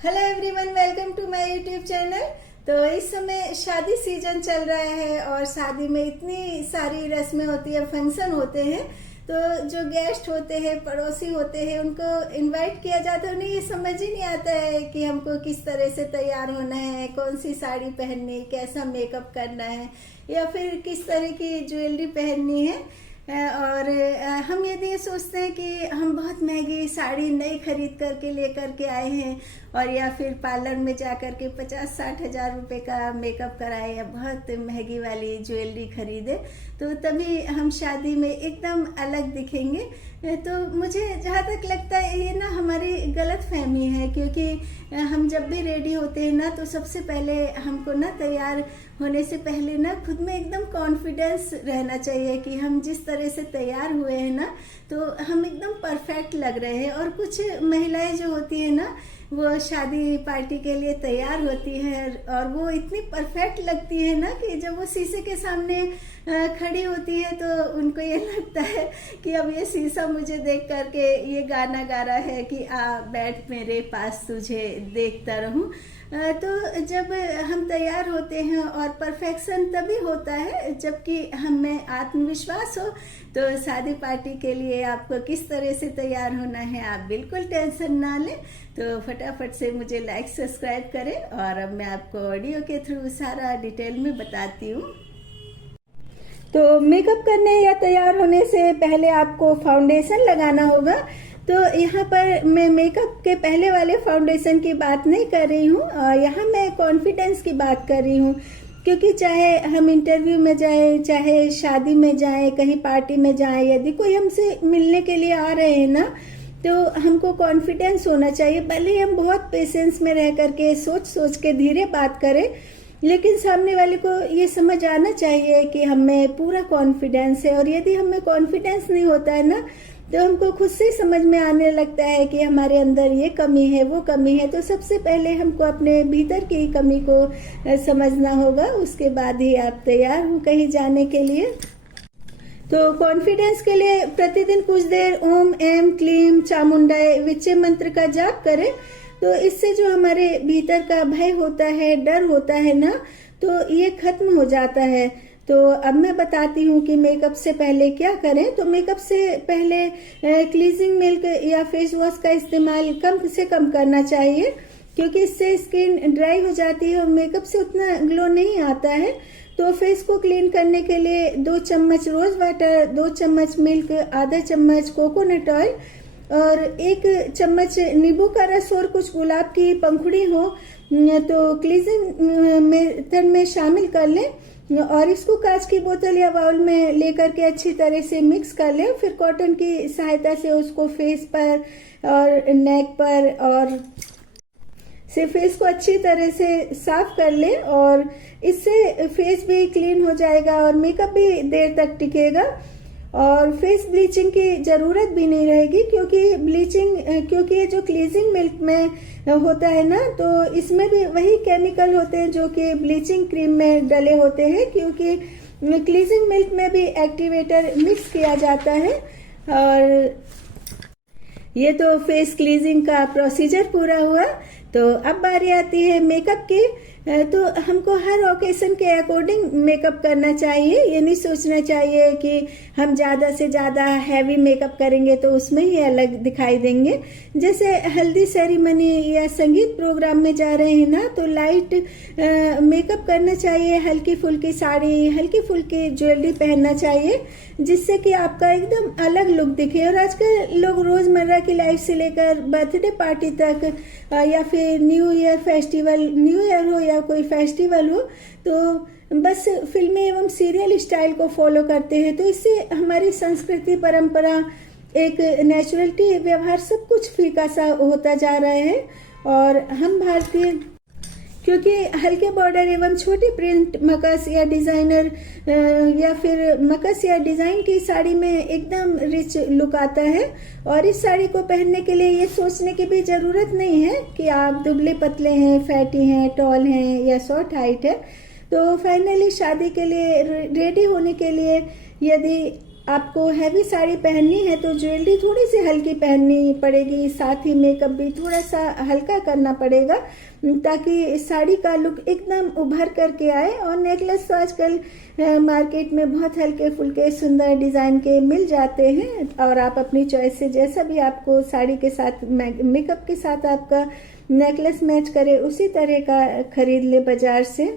Hello everyone, welcome to my YouTube channel. तो इस समय शादी सीजन चल रहा है और शादी में इतनी सारी रस्में होती है, फंक्शन होते हैं। तो जो गेस्ट होते हैं, पड़ोसी होते हैं, उनको इनवाइट किया जाता है। उन्हें ये समझ ही नहीं आता है कि हमको किस तरह से तैयार होना है, कौन सी साड़ी पहननी, कैसा मेकअप करना है या फिर किस तरह की ज्वेलरी पहननी है। और हम यदि ये सोचते हैं कि हम बहुत महंगी साड़ी नई खरीद करके लेकर के आए हैं और या फिर पार्लर में जा कर के 50-60 हजार रुपए का मेकअप कराए या बहुत महंगी वाली ज्वेलरी खरीदे, तो तभी हम शादी में एकदम अलग दिखेंगे। तो मुझे जहाँ तक लगता है ये ना हमारी गलत फहमी है, क्योंकि हम जब भी रेडी होते हैं ना तो सबसे पहले हमको ना तैयार होने से पहले ना खुद में एकदम कॉन्फिडेंस रहना चाहिए कि हम जिस तरह से तैयार हुए हैं ना तो हम एकदम परफेक्ट लग रहे हैं। और कुछ महिलाएं जो होती है ना वो शादी पार्टी के लिए तैयार होती है और वो इतनी परफेक्ट लगती है ना कि जब वो शीशे के सामने खड़ी होती है तो उनको ये लगता है कि अब ये शीशा मुझे देख करके ये गाना गा रहा है कि आ बैठ मेरे पास तुझे देखता रहूं। तो जब हम तैयार होते हैं और परफेक्शन तभी होता है जबकि हम में आत्मविश्वास हो। तो शादी पार्टी के लिए आपको किस तरह से तैयार होना है आप बिल्कुल टेंशन ना लें। तो फटाफट से मुझे लाइक सब्सक्राइब करें और अब मैं आपको ऑडियो के थ्रू सारा डिटेल में बताती हूँ। तो मेकअप करने या तैयार होने से पहले आपको फाउंडेशन लगाना होगा। तो यहाँ पर मैं मेकअप के पहले वाले फाउंडेशन की बात नहीं कर रही हूँ, यहाँ मैं कॉन्फिडेंस की बात कर रही हूँ। क्योंकि चाहे हम इंटरव्यू में जाएं, चाहे शादी में जाएं, कहीं पार्टी में जाएं, यदि कोई हमसे मिलने के लिए आ रहे हैं ना तो हमको कॉन्फिडेंस होना चाहिए। भले हम बहुत पेशेंस में रह करके सोच सोच के धीरे बात करें, लेकिन सामने वाले को ये समझ आना चाहिए कि हमें पूरा कॉन्फिडेंस है। और यदि हमें कॉन्फिडेंस नहीं होता है ना तो हमको खुद से समझ में आने लगता है कि हमारे अंदर ये कमी है, वो कमी है। तो सबसे पहले हमको अपने भीतर की कमी को समझना होगा, उसके बाद ही आप तैयार हो कहीं जाने के लिए। तो कॉन्फिडेंस के लिए प्रतिदिन कुछ देर ओम एम क्लीम चामुंडाय विचे मंत्र का जाप करें। तो इससे जो हमारे भीतर का भय होता है, डर होता है ना, तो ये खत्म हो जाता है। तो अब मैं बताती हूँ कि मेकअप से पहले क्या करें। तो मेकअप से पहले क्लींजिंग मिल्क या फेस वॉश का इस्तेमाल कम से कम करना चाहिए, क्योंकि इससे स्किन ड्राई हो जाती है और मेकअप से उतना ग्लो नहीं आता है। तो फेस को क्लीन करने के लिए 2 चम्मच रोज वाटर, 2 चम्मच मिल्क, आधा चम्मच कोकोनट ऑयल और 1 चम्मच नींबू का रस और कुछ गुलाब की पंखुड़ी हो तो क्लींजिंग मेथड में शामिल कर लें। और इसको कांच की बोतल या बाउल में लेकर के अच्छी तरह से मिक्स कर लें। फिर कॉटन की सहायता से उसको फेस पर और नेक पर और से फेस को अच्छी तरह से साफ कर लें और इससे फेस भी क्लीन हो जाएगा और मेकअप भी देर तक टिकेगा। और फेस ब्लीचिंग की जरूरत भी नहीं रहेगी, क्योंकि ये जो क्लींजिंग मिल्क में होता है ना तो इसमें भी वही केमिकल होते हैं जो कि ब्लीचिंग क्रीम में डले होते हैं, क्योंकि क्लींजिंग मिल्क में भी एक्टिवेटर मिक्स किया जाता है। और ये तो फेस क्लींजिंग का प्रोसीजर पूरा हुआ। तो अब बारी आती है मेकअप की। तो हमको हर ओकेशन के अकॉर्डिंग मेकअप करना चाहिए। ये नहीं सोचना चाहिए कि हम ज्यादा से ज्यादा हैवी मेकअप करेंगे तो उसमें ही अलग दिखाई देंगे। जैसे हल्दी सेरेमनी या संगीत प्रोग्राम में जा रहे हैं ना तो लाइट मेकअप करना चाहिए, हल्की फुल्की साड़ी, हल्की फुल्की ज्वेलरी पहनना चाहिए, जिससे कि आपका एकदम अलग लुक दिखे। और आजकल लोग रोजमर्रा की लाइफ से लेकर बर्थडे पार्टी तक या फिर न्यू ईयर हो या कोई फेस्टिवल हो तो बस फिल्मी एवं सीरियल स्टाइल को फॉलो करते हैं। तो इससे हमारी संस्कृति, परंपरा, एक नेचुरलिटी, व्यवहार सब कुछ फीका सा होता जा रहा है। और हम भारतीय क्योंकि हल्के बॉर्डर एवं छोटे प्रिंट मकस या डिजाइनर या फिर मकस या डिजाइन की साड़ी में एकदम रिच लुक आता है। और इस साड़ी को पहनने के लिए ये सोचने की भी जरूरत नहीं है कि आप दुबले पतले हैं, फैटी हैं, टॉल हैं या शॉर्ट हाइट है। तो फाइनली शादी के लिए रेडी होने के लिए यदि आपको हैवी साड़ी पहननी है तो ज्वेलरी थोड़ी सी हल्की पहननी पड़ेगी, साथ ही मेकअप भी थोड़ा सा हल्का करना पड़ेगा ताकि साड़ी का लुक एकदम उभर करके आए। और नेकलेस तो आजकल मार्केट में बहुत हल्के फुल्के सुंदर डिजाइन के मिल जाते हैं और आप अपनी चॉइस से जैसा भी आपको साड़ी के साथ मेकअप के साथ आपका नेकलेस मैच करे उसी तरह का खरीद ले बाजार से।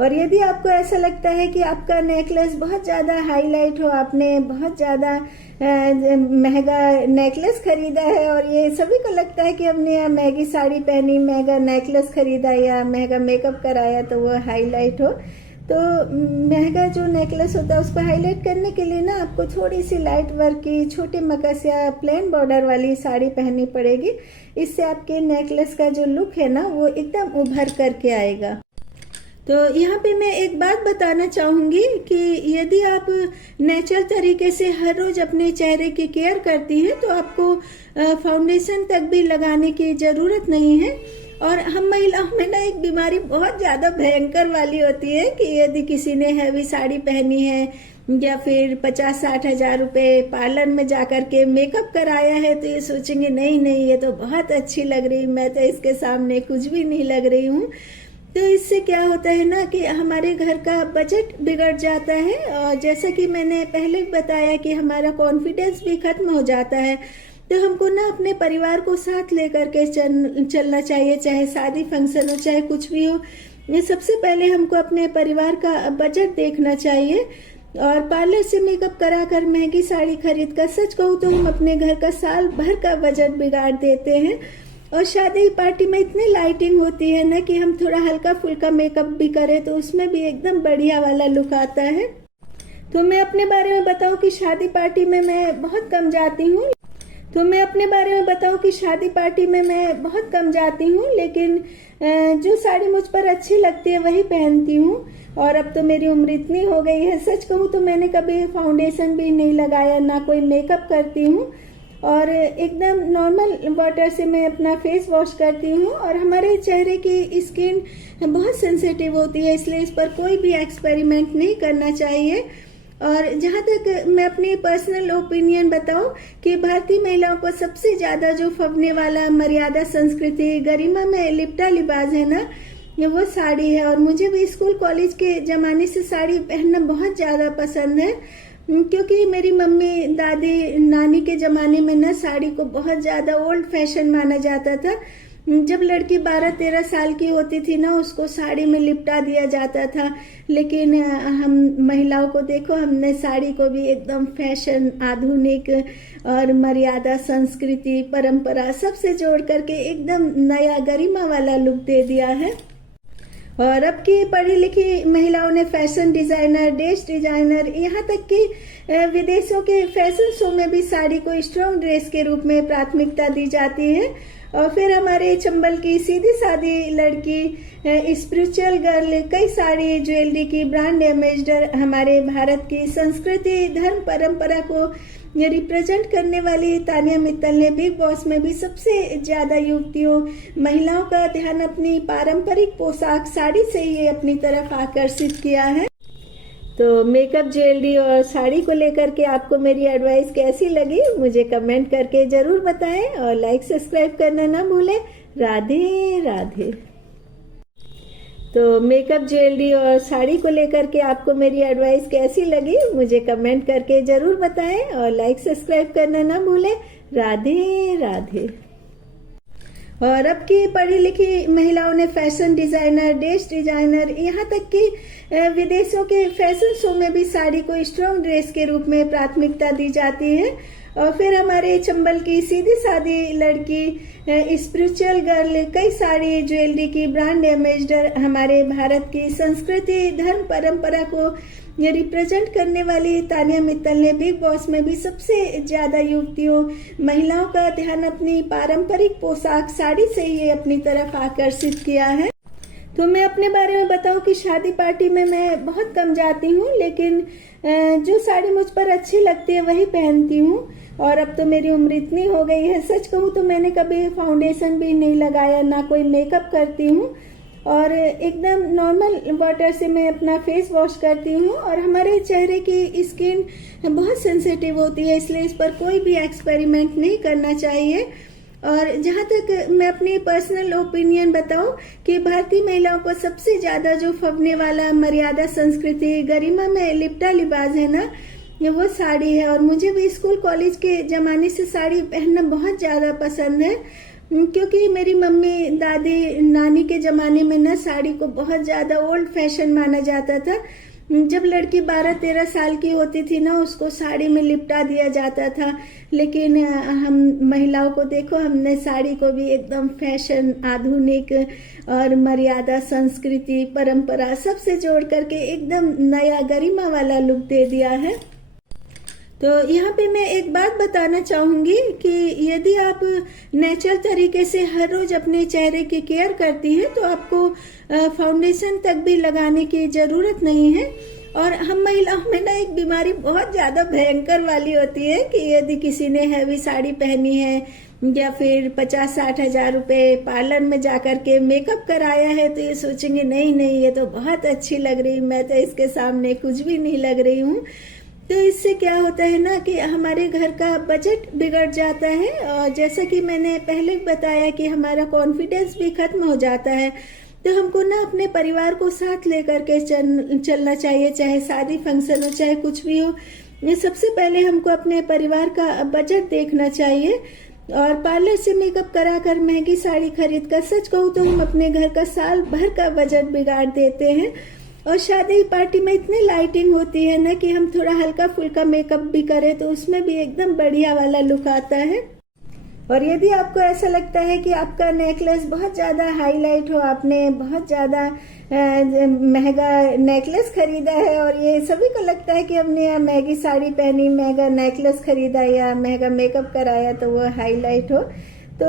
और यदि आपको ऐसा लगता है कि आपका नेकलेस बहुत ज़्यादा हाईलाइट हो, आपने बहुत ज़्यादा महंगा नेकलेस खरीदा है और ये सभी को लगता है कि हमने महंगी साड़ी पहनी, महंगा नेकलेस खरीदा या महंगा मेकअप कराया तो वो हाईलाइट हो, तो महंगा जो नेकलेस होता है उसको हाईलाइट करने के लिए ना आपको थोड़ी सी लाइट वर्क की छोटे मकस या प्लेन बॉर्डर वाली साड़ी पहननी पड़ेगी। इससे आपके नेकलेस का जो लुक है ना वो एकदम उभर करके आएगा। तो यहाँ पे मैं एक बात बताना चाहूंगी कि यदि आप नेचुरल तरीके से हर रोज अपने चेहरे की केयर करती हैं तो आपको फाउंडेशन तक भी लगाने की जरूरत नहीं है। और हम महिलाओं में ना एक बीमारी बहुत ज्यादा भयंकर वाली होती है कि यदि किसी ने हैवी साड़ी पहनी है या फिर 50-60 हजार रुपए पार्लर में जाकर के मेकअप कराया है तो ये सोचेंगे नहीं नहीं ये तो बहुत अच्छी लग रही, मैं तो इसके सामने कुछ भी नहीं लग रही हूँ। तो इससे क्या होता है ना कि हमारे घर का बजट बिगड़ जाता है और जैसा कि मैंने पहले बताया कि हमारा कॉन्फिडेंस भी खत्म हो जाता है। तो हमको ना अपने परिवार को साथ लेकर के चलना चाहिए, चाहे शादी फंक्शन हो चाहे कुछ भी हो। ये सबसे पहले हमको अपने परिवार का बजट देखना चाहिए। और पार्लर से मेकअप कराकर महंगी साड़ी खरीद कर सच कहूँ तो हम अपने घर का साल भर का बजट बिगाड़ देते हैं। और शादी पार्टी में इतनी लाइटिंग होती है ना कि हम थोड़ा हल्का फुल्का मेकअप भी करें तो उसमें भी एकदम बढ़िया वाला लुक आता है। तो मैं अपने बारे में बताऊं कि शादी पार्टी में मैं बहुत कम जाती हूँ लेकिन जो साड़ी मुझ पर अच्छी लगती है वही पहनती हूँ। और अब तो मेरी उम्र इतनी हो गई है, सच कहूँ तो मैंने कभी फाउंडेशन भी नहीं लगाया, ना कोई मेकअप करती हूँ और एकदम नॉर्मल वाटर से मैं अपना फेस वॉश करती हूँ। और हमारे चेहरे की स्किन बहुत सेंसिटिव होती है, इसलिए इस पर कोई भी एक्सपेरिमेंट नहीं करना चाहिए। और जहाँ तक मैं अपनी पर्सनल ओपिनियन बताऊं कि भारतीय महिलाओं को सबसे ज्यादा जो फबने वाला मर्यादा संस्कृति गरिमा में लिपटा लिबाज है ना वो साड़ी है। और मुझे भी स्कूल कॉलेज के जमाने से साड़ी पहनना बहुत ज्यादा पसंद है क्योंकि मेरी मम्मी दादी नानी के जमाने में ना साड़ी को बहुत ज्यादा ओल्ड फैशन माना जाता था। जब लड़की 12-13 साल की होती थी ना उसको साड़ी में लिपटा दिया जाता था। लेकिन हम महिलाओं को देखो, हमने साड़ी को भी एकदम फैशन, आधुनिक और मर्यादा, संस्कृति, परंपरा सबसे जोड़ करके एकदम नया गरिमा वाला लुक दे दिया है। और अब की पढ़ी लिखी महिलाओं ने फैशन डिजाइनर, ड्रेस डिजाइनर, यहाँ तक कि विदेशों के फैशन शो में भी साड़ी को स्ट्रॉन्ग ड्रेस के रूप में प्राथमिकता दी जाती है। और फिर हमारे चंबल की सीधी सादी लड़की, स्पिरिचुअल गर्ल, कई सारी ज्वेलरी की ब्रांड एम्बेसडर, हमारे भारत की संस्कृति, धर्म, परंपरा को रिप्रेजेंट करने वाली तानिया मित्तल ने बिग बॉस में भी सबसे ज्यादा युवतियों, महिलाओं का ध्यान अपनी पारंपरिक पोशाक साड़ी से ही अपनी तरफ आकर्षित किया है। तो मेकअप, ज्वेलरी और साड़ी को लेकर के आपको मेरी एडवाइस कैसी लगी मुझे कमेंट करके जरूर बताएं और लाइक सब्सक्राइब करना ना भूलें। राधे राधे। तो मेकअप, ज्वेलरी और साड़ी को लेकर के आपको मेरी एडवाइस कैसी लगी मुझे कमेंट करके जरूर बताएं और लाइक सब्सक्राइब करना ना भूलें। राधे राधे। और अब की पढ़ी लिखी महिलाओं ने फैशन डिजाइनर, ड्रेस डिजाइनर, यहाँ तक कि विदेशों के फैशन शो में भी साड़ी को स्ट्रॉन्ग ड्रेस के रूप में प्राथमिकता दी जाती है। और फिर हमारे चंबल की सीधी सादी लड़की, स्पिरिचुअल गर्ल, कई सारी ज्वेलरी की ब्रांड एम्बेसडर, हमारे भारत की संस्कृति, धर्म, परंपरा को रिप्रेजेंट करने वाली तानिया मित्तल ने बिग बॉस में भी सबसे ज्यादा युवतियों, महिलाओं का ध्यान अपनी पारंपरिक पोशाक साड़ी से ही अपनी तरफ आकर्षित किया है। तो मैं अपने बारे में बताऊं कि शादी पार्टी में मैं बहुत कम जाती हूँ लेकिन जो साड़ी मुझ पर अच्छी लगती है वही पहनती हूँ। और अब तो मेरी उम्र इतनी हो गई है, सच कहूँ तो मैंने कभी फाउंडेशन भी नहीं लगाया, ना कोई मेकअप करती हूँ और एकदम नॉर्मल वाटर से मैं अपना फेस वॉश करती हूँ। और हमारे चेहरे की स्किन बहुत सेंसिटिव होती है, इसलिए इस पर कोई भी एक्सपेरिमेंट नहीं करना चाहिए। और जहाँ तक मैं अपनी पर्सनल ओपिनियन बताऊं कि भारतीय महिलाओं को सबसे ज्यादा जो फबने वाला मर्यादा, संस्कृति, गरिमा में लिपटा लिबास है ना, वो साड़ी है। और मुझे भी स्कूल कॉलेज के जमाने से साड़ी पहनना बहुत ज्यादा पसंद है, क्योंकि मेरी मम्मी, दादी, नानी के जमाने में ना साड़ी को बहुत ज्यादा ओल्ड फैशन माना जाता था। जब लड़की 12-13 साल की होती थी ना, उसको साड़ी में लिपटा दिया जाता था। लेकिन हम महिलाओं को देखो, हमने साड़ी को भी एकदम फैशन, आधुनिक और मर्यादा, संस्कृति, परंपरा सबसे जोड़ करके एकदम नया गरिमा वाला लुक दे दिया है। तो यहाँ पे मैं एक बात बताना चाहूंगी कि यदि आप नेचुरल तरीके से हर रोज अपने चेहरे की केयर करती हैं तो आपको फाउंडेशन तक भी लगाने की जरूरत नहीं है। और हम महिलाओं में ना एक बीमारी बहुत ज्यादा भयंकर वाली होती है कि यदि किसी ने हैवी साड़ी पहनी है या फिर 50-60 हजार रुपए पार्लर में जाकर के मेकअप कराया है, तो ये सोचेंगे नहीं नहीं, ये तो बहुत अच्छी लग रही, मैं तो इसके सामने कुछ भी नहीं लग रही हूँ। तो इससे क्या होता है ना कि हमारे घर का बजट बिगड़ जाता है। और जैसा कि मैंने पहले बताया कि हमारा कॉन्फिडेंस भी खत्म हो जाता है। तो हमको ना अपने परिवार को साथ लेकर के चलना चाहिए, चाहे शादी फंक्शन हो, चाहे कुछ भी हो। ये सबसे पहले हमको अपने परिवार का बजट देखना चाहिए। और पार्लर से मेकअप कराकर महंगी साड़ी खरीद कर, सच कहूँ तो हम अपने घर का साल भर का बजट बिगाड़ देते हैं। और शादी पार्टी में इतनी लाइटिंग होती है ना कि हम थोड़ा हल्का फुल्का मेकअप भी करें तो उसमें भी एकदम बढ़िया वाला लुक आता है। और यदि आपको ऐसा लगता है कि आपका नेकलेस बहुत ज्यादा हाईलाइट हो, आपने बहुत ज्यादा महंगा नेकलेस खरीदा है, और ये सभी को लगता है कि हमने महंगी साड़ी पहनी, महंगा नेकलेस खरीदा या महंगा मेकअप कराया तो वो हाईलाइट हो, तो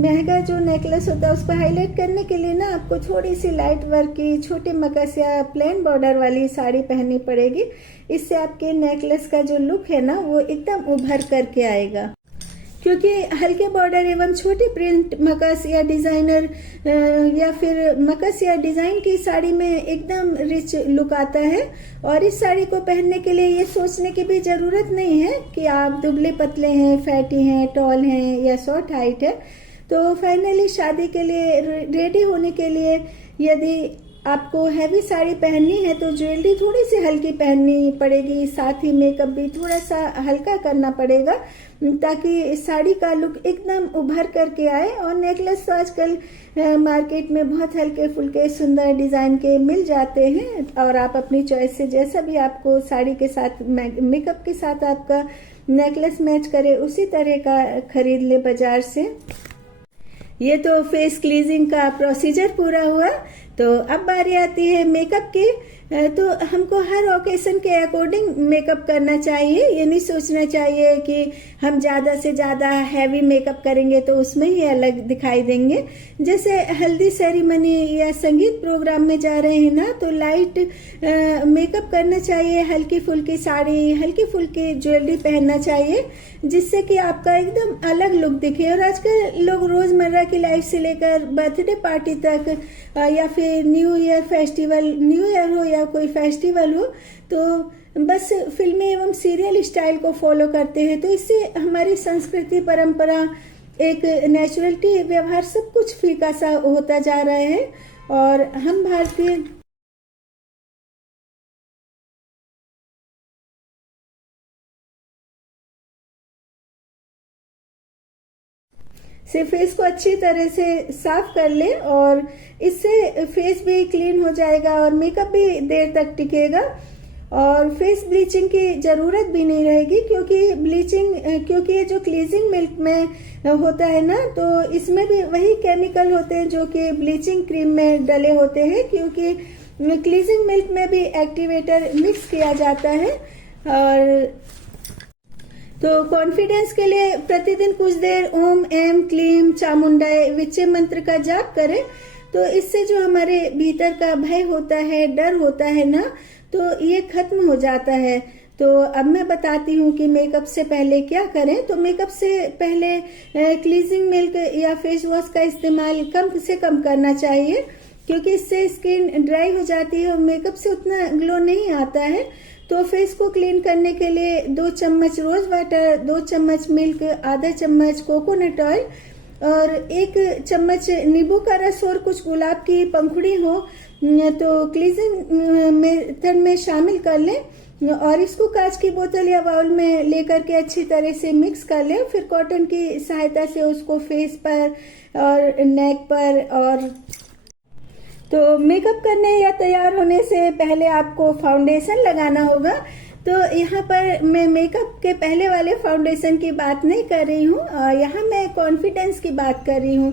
महंगा जो नेकलेस होता है उसको हाईलाइट करने के लिए ना आपको थोड़ी सी लाइट वर्क की छोटे मकस या प्लेन बॉर्डर वाली साड़ी पहननी पड़ेगी। इससे आपके नेकलेस का जो लुक है ना वो एकदम उभर करके आएगा। क्योंकि हल्के बॉर्डर एवं छोटे प्रिंट मकस या डिजाइनर या फिर मकस या डिजाइन की साड़ी में एकदम रिच लुक आता है। और इस साड़ी को पहनने के लिए ये सोचने की भी जरूरत नहीं है कि आप दुबले पतले हैं, फैटी हैं, टॉल हैं या शॉर्ट हाइट है। तो फाइनली शादी के लिए रेडी होने के लिए यदि आपको हैवी साड़ी पहननी है तो ज्वेलरी थोड़ी सी हल्की पहननी पड़ेगी, साथ ही मेकअप भी थोड़ा सा हल्का करना पड़ेगा ताकि साड़ी का लुक एकदम उभर करके आए। और नेकलेस तो आजकल मार्केट में बहुत हल्के फुल्के सुंदर डिजाइन के मिल जाते हैं, और आप अपनी चॉइस से जैसा भी आपको साड़ी के साथ मेकअप के साथ आपका नेकलेस मैच करे उसी तरह का खरीद ले बाजार से। ये तो फेस क्लीजिंग का प्रोसीजर पूरा हुआ। तो अब बारी आती है मेकअप की। तो हमको हर ओकेशन के अकॉर्डिंग मेकअप करना चाहिए। ये नहीं सोचना चाहिए कि हम ज्यादा से ज्यादा हैवी मेकअप करेंगे तो उसमें ही अलग दिखाई देंगे। जैसे हल्दी सेरेमनी या संगीत प्रोग्राम में जा रहे हैं ना, तो लाइट मेकअप करना चाहिए, हल्की फुल्की साड़ी, हल्की फुल्की ज्वेलरी पहनना चाहिए, जिससे कि आपका एकदम अलग लुक दिखे। और आजकल लोग रोजमर्रा की लाइफ से लेकर बर्थडे पार्टी तक या फिर new year festival, new year हो या कोई फेस्टिवल हो, तो बस फिल्मी एवं सीरियल स्टाइल को फॉलो करते हैं। तो इससे हमारी संस्कृति, परंपरा, एक नेचुरलिटी, व्यवहार सब कुछ फीका सा होता जा रहा है। और हम भारतीय से फेस को अच्छी तरह से साफ कर ले, और इससे फेस भी क्लीन हो जाएगा और मेकअप भी देर तक टिकेगा। और फेस ब्लीचिंग की जरूरत भी नहीं रहेगी, क्योंकि ये जो क्लीजिंग मिल्क में होता है ना, तो इसमें भी वही केमिकल होते हैं जो कि ब्लीचिंग क्रीम में डले होते हैं, क्योंकि क्लीजिंग मिल्क में भी एक्टिवेटर मिक्स किया जाता है। और तो कॉन्फिडेंस के लिए प्रतिदिन कुछ देर ओम एम क्लीम चामुंडाय विचे मंत्र का जाप करें। तो इससे जो हमारे भीतर का भय होता है, डर होता है ना, तो ये खत्म हो जाता है। तो अब मैं बताती हूँ कि मेकअप से पहले क्या करें। तो मेकअप से पहले क्लीजिंग मिल्क या फेस वॉश का इस्तेमाल कम से कम करना चाहिए। क्योंकि इससे स्किन ड्राई हो जाती है और मेकअप से उतना ग्लो नहीं आता है। तो फेस को क्लीन करने के लिए 2 चम्मच रोज वाटर, 2 चम्मच मिल्क, आधा चम्मच कोकोनट ऑयल और 1 चम्मच नींबू का रस और कुछ गुलाब की पंखुड़ी हो तो क्लींजिंग मेथड में शामिल कर लें और इसको कांच की बोतल या बाउल में लेकर के अच्छी तरह से मिक्स कर लें। फिर कॉटन की सहायता से उसको फेस पर और नेक पर और तो मेकअप करने या तैयार होने से पहले आपको फाउंडेशन लगाना होगा। तो यहाँ पर मैं मेकअप के पहले वाले फाउंडेशन की बात नहीं कर रही हूँ, यहाँ मैं कॉन्फिडेंस की बात कर रही हूँ।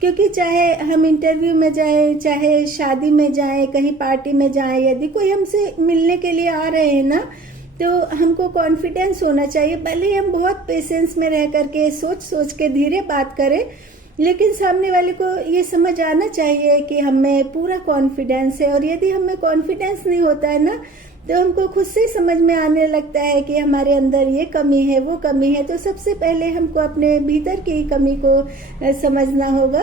क्योंकि चाहे हम इंटरव्यू में जाए, चाहे शादी में जाए, कहीं पार्टी में जाए, यदि कोई हमसे मिलने के लिए आ रहे हैं ना, तो हमको कॉन्फिडेंस होना चाहिए। भले ही हम बहुत पेशेंस में रह करके सोच सोच के धीरे बात करें, लेकिन सामने वाले को ये समझ आना चाहिए कि हमें पूरा कॉन्फिडेंस है। और यदि हमें कॉन्फिडेंस नहीं होता है ना, तो हमको खुद से समझ में आने लगता है कि हमारे अंदर ये कमी है, वो कमी है। तो सबसे पहले हमको अपने भीतर की कमी को समझना होगा।